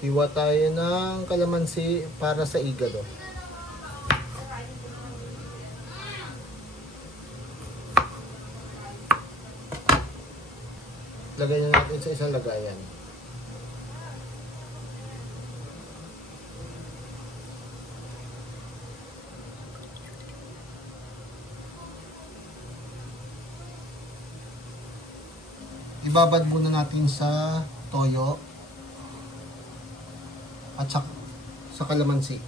Hiwa tayo ng kalamansi para sa igado. Lagay na natin sa isang lagayan. Ibabad muna natin sa toyo at sa kalamansi.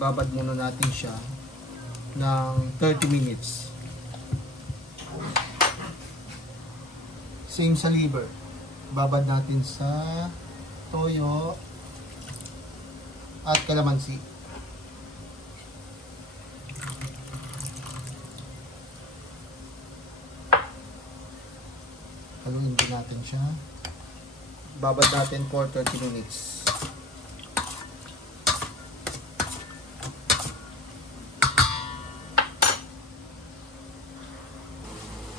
Ibabad muna natin siya ng 30 minutes. Same sa liver. Ibabad natin sa toyo at kalamansi. Haluin din natin siya. Ibabad natin for 30 minutes.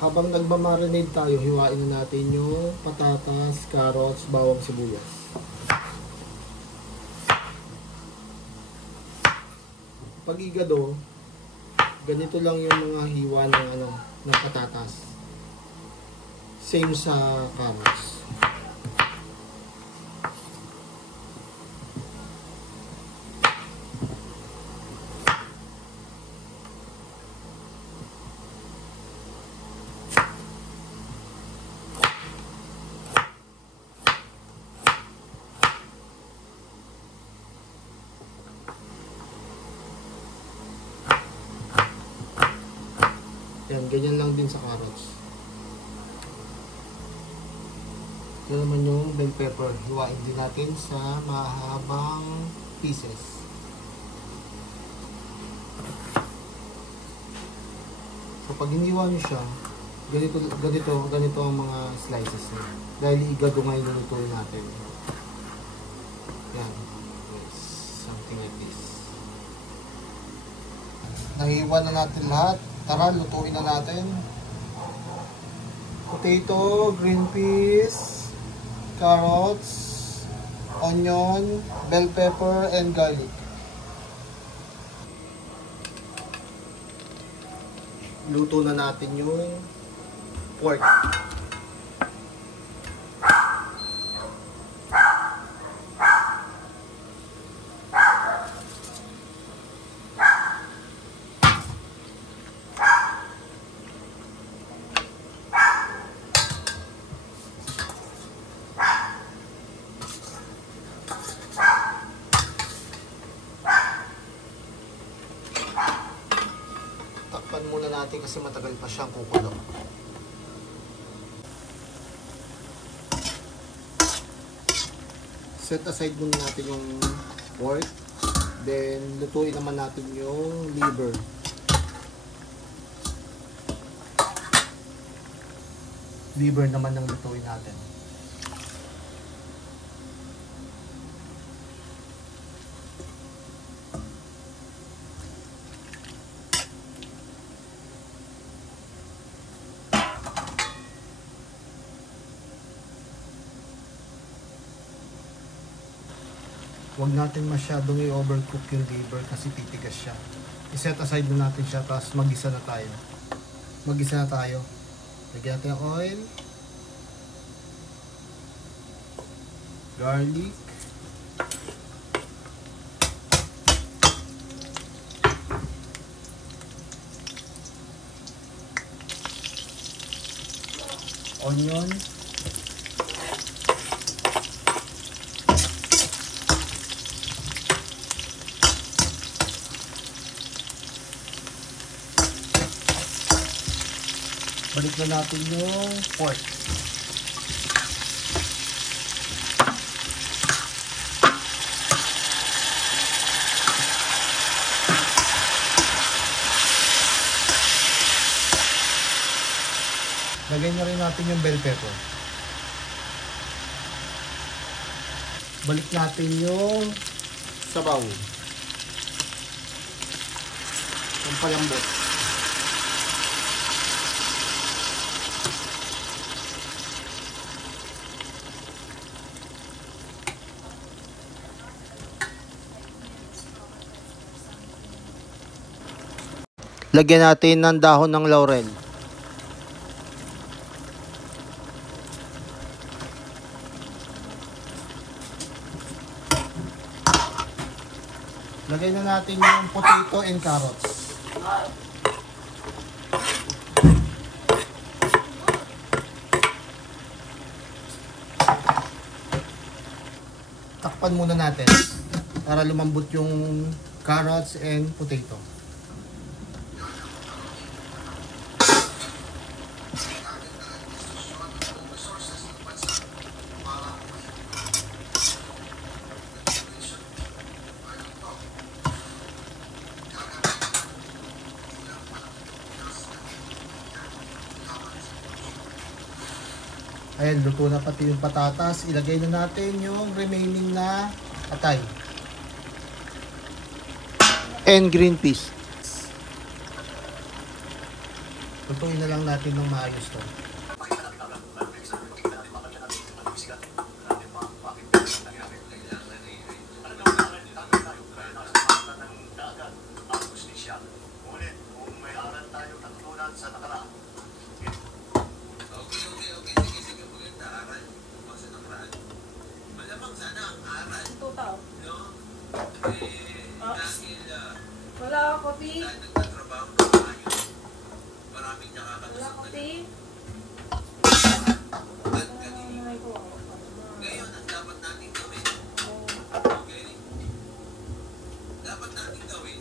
Habang nagmamarinate tayo, hiwain na natin yung patatas, carrots, bawang, sibuyas. Pag igado, ganito lang yung mga hiwa ng patatas. Same sa carrots. Yan, ganyan lang din sa carrots. Ito naman yung bell pepper. Hiwain din natin sa mahabang pieces. So pag hiniwa nyo siya, ganito ang mga slices niya. Dahil igado nga yung lutuin natin. Yan. Yes, something like this. Nahiwa na natin lahat. Tara, lutuin na natin. Potato, green peas, carrots, onion, bell pepper, and garlic. Luto na natin yung pork. Takpan muna natin kasi matagal pa siyang kukulo. Set aside muna natin yung pork. Then lutuin naman natin yung liver. Liver naman ang lutuin natin. Huwag natin masyadong i-overcook yung liver kasi titigas siya. I-set aside na natin siya tapos mag-isa na tayo. Mag-isa na tayo. Lagyan natin ang oil. Garlic. Onion. Balik na natin yung pork. Lagay na rin natin yung bell pepper. Balik natin yung sabaw. Yung palambot. Lagyan natin ng dahon ng laurel. Lagay na natin yung potato and carrots. Takpan muna natin para lumambot yung carrots and potato. Ayan, luto na pati yung patatas. Ilagay na natin yung remaining na atay. And green peas. Lutuin na lang natin ng maayos to. Wala ako, Pi. Wala ako, Pi. Ngayon, ang dapat natin gawin. Okay? Dapat natin gawin.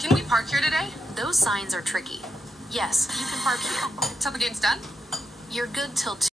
Can we park here today? Those signs are tricky. Yes, you can park here. Till the game's done? You're good till